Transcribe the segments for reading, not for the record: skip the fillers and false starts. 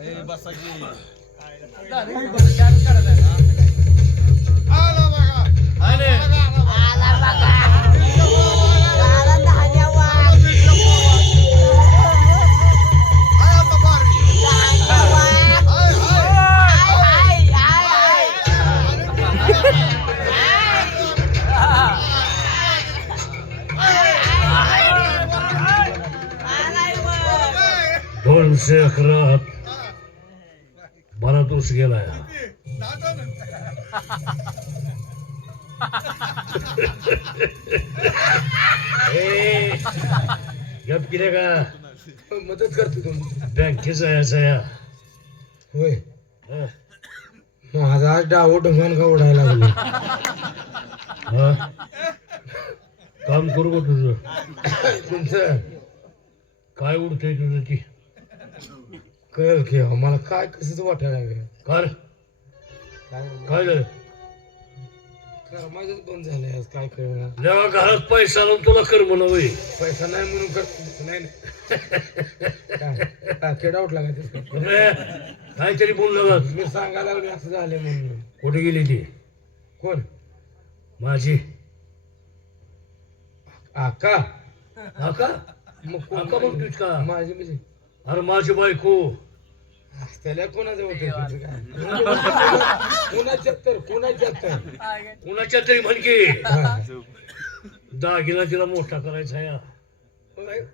बसा की दोनशे अकरात बरा दोष गेलाय. गप केले का मदत करतो तुम्ही बँकेत जायचं होय हा. माझा आज डाव ढुंगण का उडायला लागले काम करू का तुझं तुमचं काय उडतंय तुझं ती कळेल की अहो, मला काय कसंच वाटायला लागलं कर काय काय झालं कर्माचंच बंद झालंय आज काय कळणार जेव्हा घरात पैसा लावून तुला कर म्हणा पैसा नाही म्हणून करतो नाही काय केडा उठला का त्याचं काहीतरी बोललं मी सांगायला लागले असं झाले म्हणून कुठे गेली ती कोण माझी आका आका मग आका म्हणतोस का माझी म्हणजे अरे माझी बायको त्याला कोणाचं होतं कोणाच्या तर कुणाच्या तरी म्हणके दागिना तिला मोठा करायचा आहे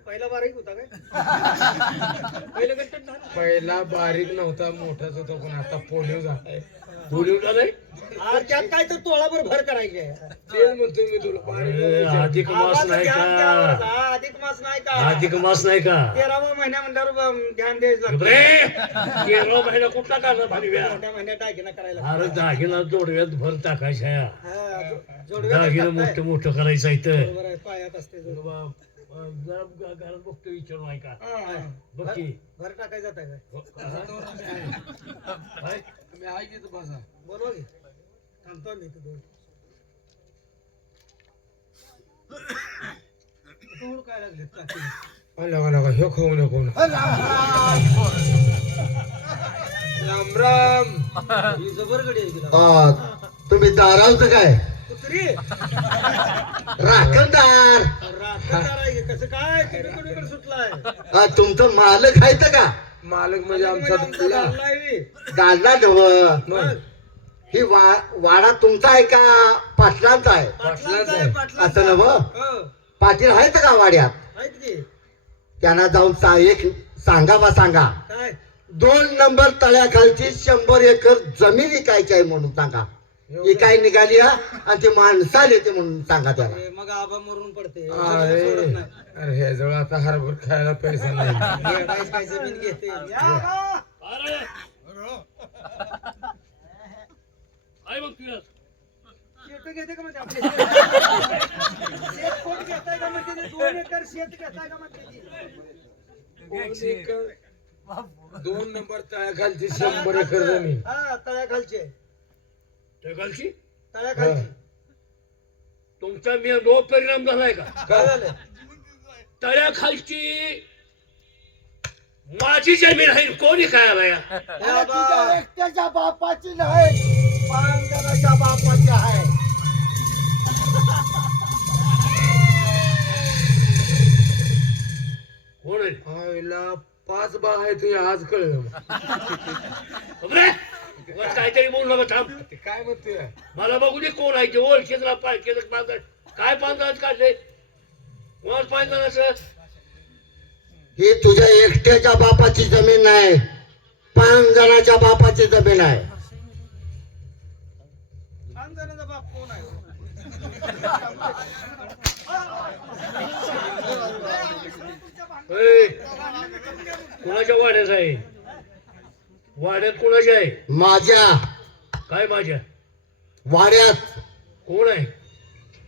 पहिला बारीक होता काय पहिला बारीक नव्हता मोठाच होता पण आता पोलिओ झालाय बोलू का नाही त्यात काय तर तोळाभर भर करायचे तेच म्हणतोय मी तुला बारीक अधिक मास नाही का अधिक मास नाही का अधिक मास नाही का 13वा महिना म्हणल्यावर ध्यान द्यायचं रे 13 महिना कुठला काढला भाडव्या मोठ्या महिन्यात दागिना करायला अरे दागिना जोडव्यात भर टाकायच्या जोडव्या दागिना मोठं मोठं करायचं इथं बरोबर आहे, पायात असते जोडवा. जरा घरात बघतो विचारू नाही का बघ की भर टाकाय जात आहे काय? मी आहे की तू बसा बोलवा की थांबतो मी तू काय लागले हे खाऊ नको राम राम ही जबरगडी आहे तिला. तुम्ही दारावत काय कुत्री राखणदार राखणदार आहे कसं काय कुठे सुटलाय तुमचं मालक आहे का मालक म्हणजे आमचा दादा नव ही वाडा तुमचा आहे का पाटलांचा आहे असं नव पाटील आहेत का वाड्यात त्यांना जाऊन एक सांगा बा सांगा 2 नंबर तळ्याखालची 100 एकर जमीन विकायची आहे म्हणून सांगा ही काय निघाली आणि ते माणसाला येते म्हणून सांगा त्याला मग आबा मरून पडते अरे हे जवळ आता हरभर खायला पैसा नाही काय जमीन घेते काय बघ तुला शेत घेते का म्हणते आपले शेत कोण घेताय का म्हणते 2 एकर शेत घेताय का म्हणते 2 नंबर तळ्याखालची 100 एकर जमीन तळ्याखालची तळ्याखालची तळ्याखालची तुमचा मेंदू परिणाम झालाय का काय झालं तळ्याखालची माझी जमीन आहे कोणी काय आलाय एकट्याच्या बापाची नाही 5 जणांच्या बापाची आहे कोण आहे आईला 5 बा आहे तुम्ही आज कळलं काहीतरी बोलू नका थांब ते काय म्हणतोय मला बघू दे कोण आहे ते ओळखीत पाहिजे काय 5 जण काढले कोण 5 जण ही तुझ्या एकट्याच्या बापाची जमीन नाही 5 जणांच्या बापाची जमीन आहे 5 जणांचा बाप कोण आहे कोणाच्या वाड्यात आहे वाड्यात कोणाच्या आहे माझ्या काय माझ्या वाड्यात कोण आहे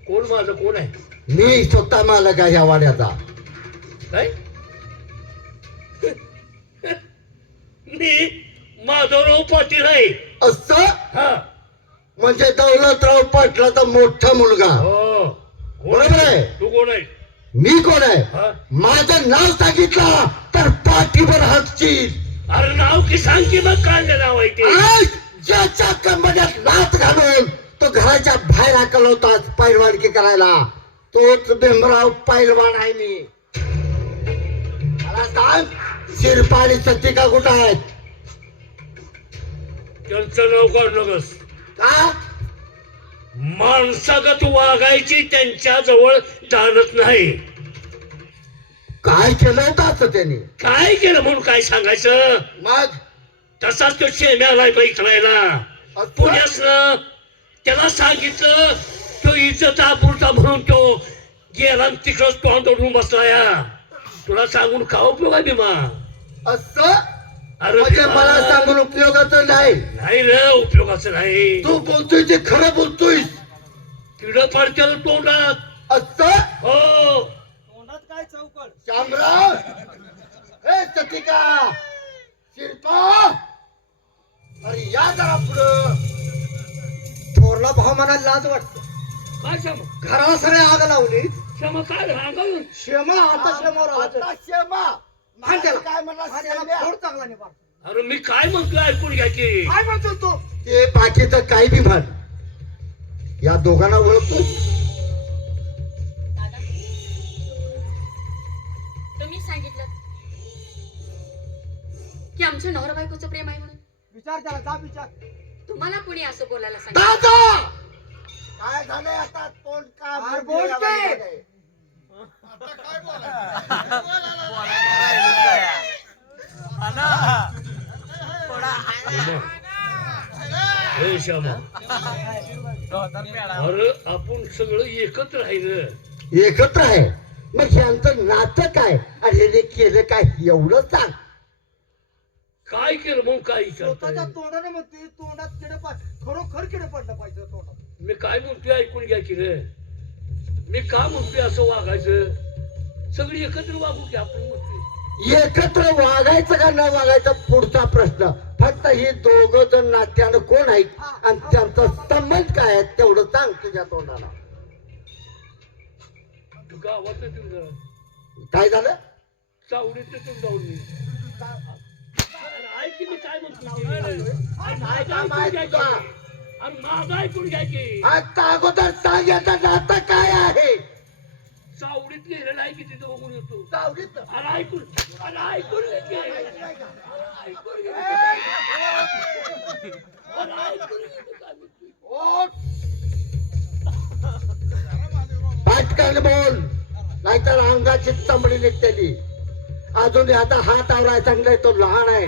कोण माझं कोण आहे मी स्वतः मालक आहे या वाड्याचा काय मी माधवराव पाटील आहे असं हा म्हणजे दौलतराव पाटलाचा मोठा मुलगा हो बरोबर आहे तू कोण आहे मी कोण आहे हा माझं नाव सांगितलं तर पाठीवर हसतील अरे नाव की सांग की मग काय नाव आहे ते आज ज्याच्या कंबड्यात लात घालून तो घराच्या बाहेर हाकल होताच पैलवानकी करायला तोच भीमराव पैलवान आहे मी. मला सांग शिरपाडी सत्तिका कुठं आहेत? त्यांचं नाव काढ नकस. का माणसागत वागायची त्यांच्या जवळ जाणत नाही. काय केलं होतं असं त्यांनी? काय केलं म्हणून काय सांगायचं. मग तसाच तो शेम्याला इचरायला पुण्यासनं त्याला सांगितलं तो इज्जत आपुरता म्हणून तो गेला तिकडच तोंड ओढून बसलाया. तुला सांगून का उपयोग आहे भीमा. असं अरे म्हणजे भीमा, मला सांगून उपयोगाचं नाही. नाही रे उपयोगाचं नाही. तू बोलतोय ते खरं बोलतोय. किड पडत्याला तोंडात. असं हो तोंडात काय चौकट. शामराव ए सतिका शिल्पा अरे या जरा पुढं. थोरला भाऊ म्हणायला लाज वाटत. काय क्षमा घराला सगळे आग लावली. क्षमा काय रागावून क्षमा आता क्षमा मान त्याला. काय म्हणला फोड चांगला नाही पाड. अरे मी काय म्हणतोय ऐकून घ्या की. काय म्हणतो तो? ते बाकीचं काही बी म्हण. या दोघांना ओळखतो. दादा तुम्ही सांगितलं की आमच्या नवरा बायकोचं प्रेम आहे म्हणून. विचार त्याला जा विचार. तुम्हाला कुणी असं बोलायला सांगितलं. दादा काय झालंय आता तोंड अरे बोलते. हे श्यामा अरे आपण सगळं एकत्र राहिलं. एकत्र आहे मग यांचं नातं काय आणि हे केलं काय एवढं सांग. काय केलं मग काय स्वतःच्या विचारताय. तोंडाने म्हणते तोंडात किडे खरोखर किडे पडलं पाहिजे तोंडात. मी काय म्हणतोय ऐकून घ्या की रे. मी का म्हणतोय असं वागायचं. सगळी एकत्र वागू की आपण म्हणतोय. एकत्र वागायचं का न वागायचं पुढचा प्रश्न. फक्त ही दोघं जण नात्यानं कोण आहेत आणि त्यांचा संबंध काय आहे तेवढं सांग तुझ्या तोंडाला. गावात तुम्ही जरा काय झालं? चावडीत तुम्ही जाऊन मी ऐक की मी काय म्हणतो. आणि माझं ऐकून घ्या की. आता अगोदर सांग याचं नातं काय आहे? चावडीत लिहिलेलं आहे की तिथं बघून येतो. चावडीत अरे ऐकून घे की. ऐकून घे. अरे ऐकून घे की काय म्हणतोय. ओठ. पटकन बोल नाहीतर अंगाची चमडी निघतेली. अजून आता हात आवराय सांगितलंय तो लहान आहे.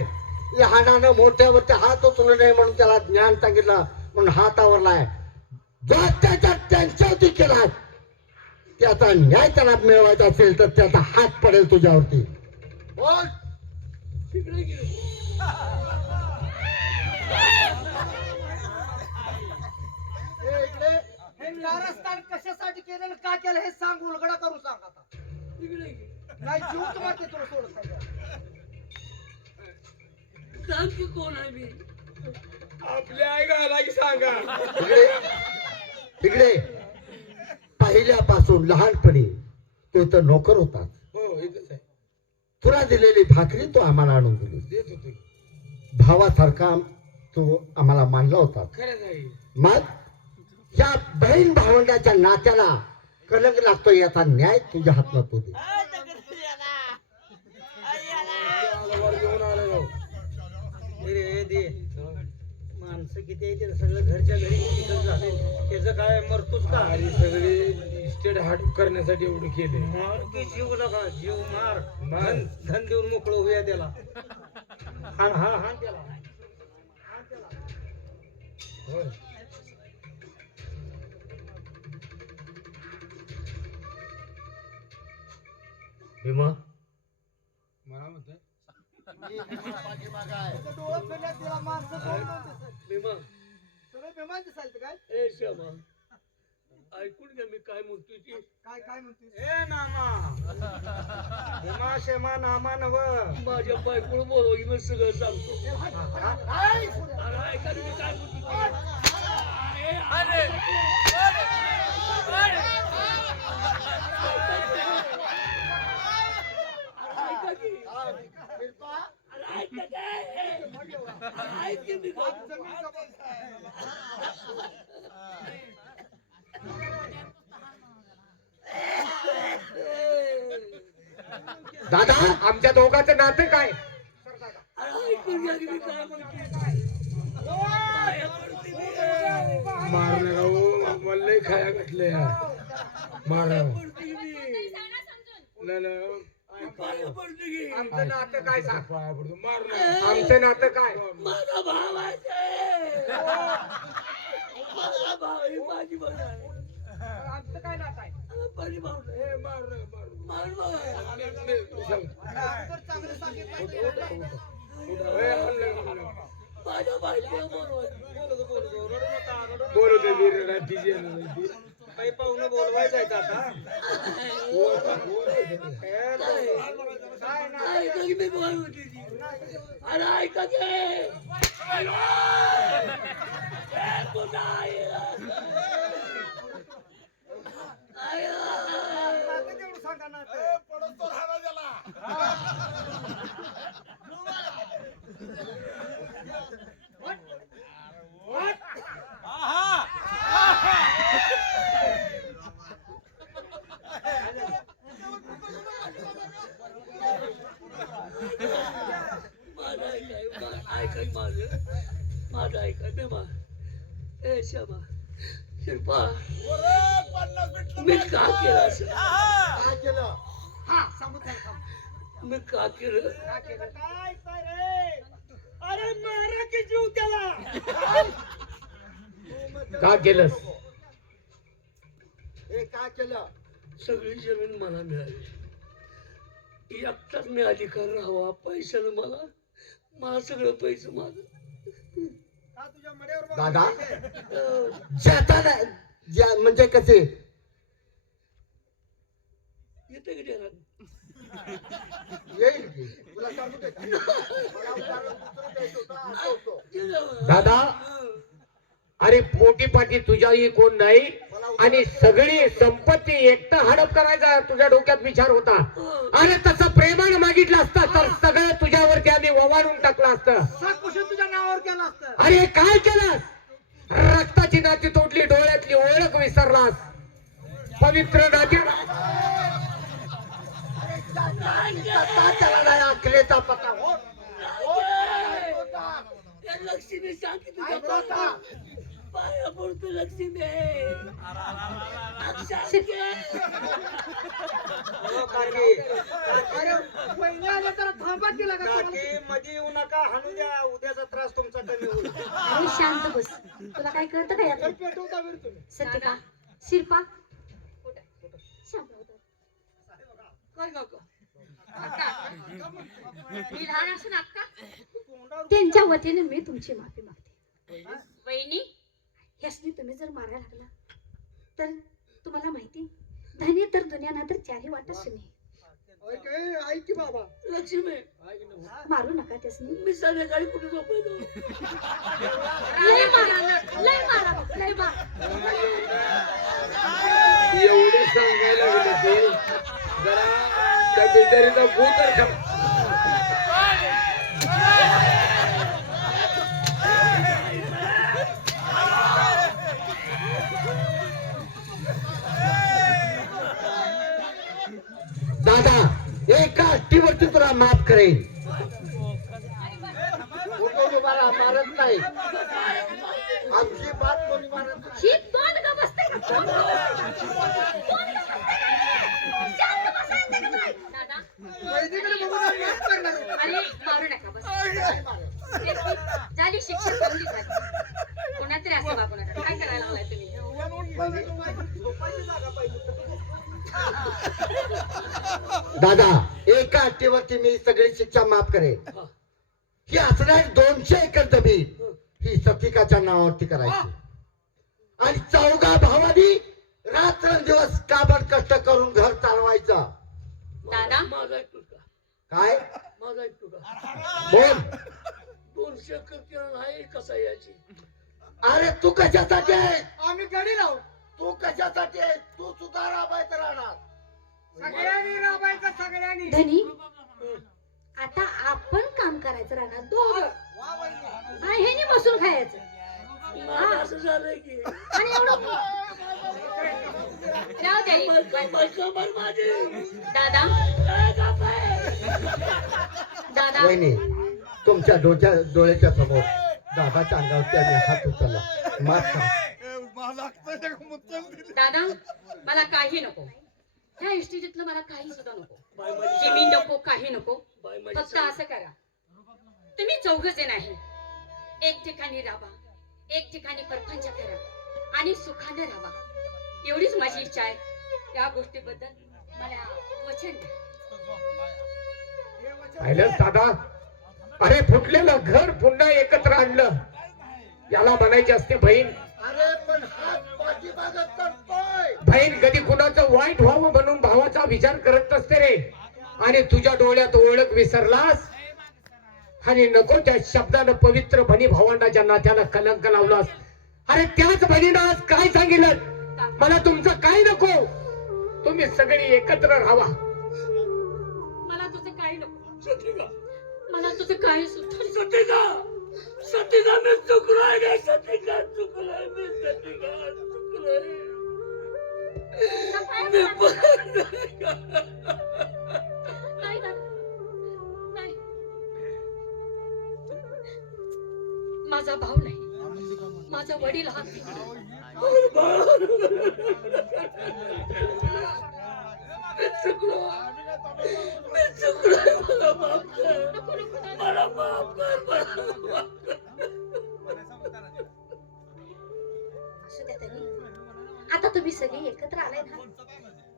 लहानानं मोठ्यावरती हात उचलू नये म्हणून त्याला ज्ञान सांगितलं म्हणून हात आवरलाय. जो त्याच्या त्यांच्यावरती केला त्याचा न्याय त्याला मिळवायचा असेल तर त्याचा हात पडेल तुझ्यावरती. बोल. तिकडे गेले. हे कारस्थान कशासाठी केलं आणि का केलं हे सांग. उलगडा करू सांग आता. तिकडे गेले. नाही जीव तुम्हाला ते तुला सोडत नाही. सांग की कोण आहे मी. आपल्या आई घालायची सांगा. तिकडे तिकडे पहिल्यापासून लहानपणी तो तर नोकर होता. हो इथंच आहे. तुला दिलेली भाकरी तो आम्हाला आणून दिली. देत होतो. भावासारखा तो आम्हाला मानला होता. खरं नाही. मग या बहीण भावंडाच्या नात्याला कलंक लागतो याचा न्याय तुझ्या हातात तो दे. माणसं किती आहे ते सगळं घरच्या घरी चिकन झाले. त्याचं काय मरतोच का. सगळे इस्टेट हाट करण्यासाठी एवढं केले. मार की जीव नका. जीव मार. धन देऊन मोकळं होऊया त्याला. हाण हाण हाण त्याला. हाण त्याला. होय. भीमा मला म्हणताय त्याचं डोळं फिरल्यात त्याला माणसं दोन दोन दिसतात. भीमा सगळे बेमान दिसायला काय. ए श्यामा ऐकून घ्या मी काय म्हणतोय की. काय काय म्हणतोय. ए नामा हेमा शेमा नामा नव. माझ्या बायकोला बोलवली मी सगळं सांगतो. अरे ऐका ना मी काय म्हणतो ऐका की. अरे ऐका दादा आमच्या दोघांचं नातं काय? मार नका हो, मला लय खाया घातले मार आमचं नातं काय सांग? पाया पडतो मार नका. आमचं नातं काय? माझा भाव आहे माझा भाव आहे माझी बहीण आहे आमचं काय नातं आहे? माझी भाऊ नाही. ए, मार नका, मार नका. माझा भाव आहे. सांग. ए, हाण नका, हाण नका. माझ्या बायकोला बोलवा. बोलू दे वीर तिची ती काही पाहुणं बोलवायचं आहे आता. ऐका की मी बोलवते ती. अरे ऐका की. ए, तुझा आई. आई. माझं ऐका माझं ऐका मी ए श्यामा शिल्पा मी का केलं असं काय केलं? मी का केलं अरे मारा की जीव त्याला. का केलंस? हे काय केलं? सगळी जमीन मला मिळाली एकटाच मी अधिकार राहावा पैशानं मला सगळं पैसे माझं दादा जाताना म्हणजे कसे येते की देणार येईल की? तुला सांगू दे का? मला उदाहरण दुसरं द्यायचं होतं, असं होतं. दादा अरे पोटी पाटी तुझ्याही कोण नाही आणि सगळी संपत्ती एकटं हडप करायचा तुझ्या डोक्यात विचार होता. अरे तसं प्रेमानं मागितलं असतं तर सगळं तुझ्यावरती आम्ही ओवाळून टाकलं असतं. तुझ्या नावावर केलं असतं. अरे काय केलं? रक्ताची नाती तोडली, डोळ्यातली ओळख विसरलास. पवित्र नाती त्याला नाही अकलेचा पत्ता हो. लक्ष्मी सांगते तुझ्या पाया पडतो लक्ष्मी मध्ये येऊ नका, हाणू द्या. उद्याचा त्रास तुमचा कमी होईल. अरे शांत बस. तुला काय कळतं का यात? पेटवता वीर तुम्ही. सत्य का शिल्पा शांत होतं. काय काका मी लहान असून अक्का त्यांच्या वतीने मी तुमची माफी मागते. वहिनी ह्यासनी तुम्ही जर मारायला लागला तर तुम्हाला माहिती धनी तर दुनिया ना तर चारही वाटत सुने. ऐक की बाबा. लक्ष्मी मारू नका त्यासनी. मी संध्याकाळी कुठे झोपायचो लय मारा लय मारा लय मारा. एवढे सांगायला गेले ते जरा त्या बिचारीचा भूतर खा. दादा एका अट्टीवरती तुला माफ करेन. कोणी मला मारत नाही. आमची बात कोणी मारत नाही. ही दोन का बसते का? दोन का बसते? शांत बसा येते का नाही? दादा अरे मारू नका बस. नाही मारत. झाली शिक्षा चांगली झाली. कोणातरी असं वागू नका. काय करायला लागलाय तुम्ही? दादा एका अट्टीवरती मी सगळी शिक्षा माफ करेन. ही असणारी 200 एकर जमीन ही सतिकाच्या नावावरती करायची आणि चौघा भावानी रात्रंदिवस काबड कष्ट करून घर चालवायचं. दादा माझा ऐकतो का काय माझा ऐकतो का बोल. 200 एकर केलं नाही कसा याची अरे तू कशासाठी आहे? आम्ही गडी लावू. तू कशासाठी आहे? तू सुद्धा राबायचं राहणार. सगळ्यांनी राबायचं सगळ्यांनी. धनी आता आपण काम करायचं राहणार दोघं आणि ह्यानी बसून खायचं मला असं झालंय की आणि एवढं राहू दे. खबर माझी दादा दादा वहिनी तुमच्या डोळ्याच्या समोर दादाच्या अंगावरती आम्ही हात उचलला माफ करा. दादा मला काही नको ह्या इस्टेटीतलं मला काही सुद्धा नको जमीन नको काही नको फक्त असं करा तुम्ही चौघच नाही एक ठिकाणी राहा एक ठिकाणी परपंच करा आणि सुखाने राहा एवढीच माझी इच्छा आहे या गोष्टीबद्दल मला वचन द्या. पाहिलं दादा अरे फुटलेलं घर पुन्हा एकत्र आणलं याला म्हणायचे असते बहीण. अरे पण हात पाठीमागं करतोय. बहीण कधी कुणाचं वाईट व्हावं म्हणून भावाचा विचार करत नसते रे. आणि तुझ्या डोळ्यात ओळख विसरलास आणि नको त्या शब्दानं पवित्र बनी भावंडाच्या नात्याला कलंक लावलास. अरे त्याच बहिणीनं आज काय सांगितलं मला तुमचं काय नको तुम्ही सगळी एकत्र राहावा. मला तुझं काही नको सतीका मला तुझं काही सुद्धा सतीका सतीका मी चुकलोय रे सतीका चुकलोय मी सतीका चुकलोय मी परत नाही का नाही दादा नाही माझा भाऊ नाही माझा वडील हा मी चुकलो मी चुकलोय मला माफ कर मला माफ कर मला माफ कर. असू द्या तरी आता तुम्ही सगळी एकत्र आलाय ना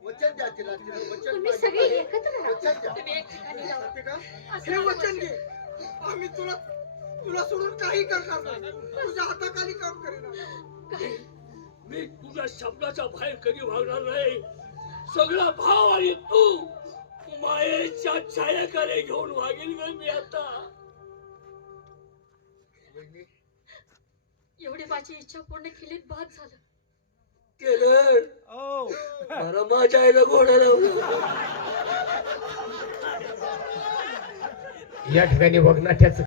वचन द्या तिला वचन तुम्ही सगळी एकत्र राहा वचन द्या. तुम्ही एक ठिकाणी राहा. हे वचन घे आम्ही तुला सोडून काही करणार नाही तुझ्या हाताखाली काम करेन. मी तुझ्या शब्दाच्या बाहेर कधी वागणार नाही. सगळा भाव आणि तू मायेच्या छायाखाली घेऊन वागेल ग मी आता. एवढी माझी इच्छा पूर्ण केली बाद झालं. केलं मला माझ्या आईला घोडा लावलं. या ठिकाणी बघनाट्याचं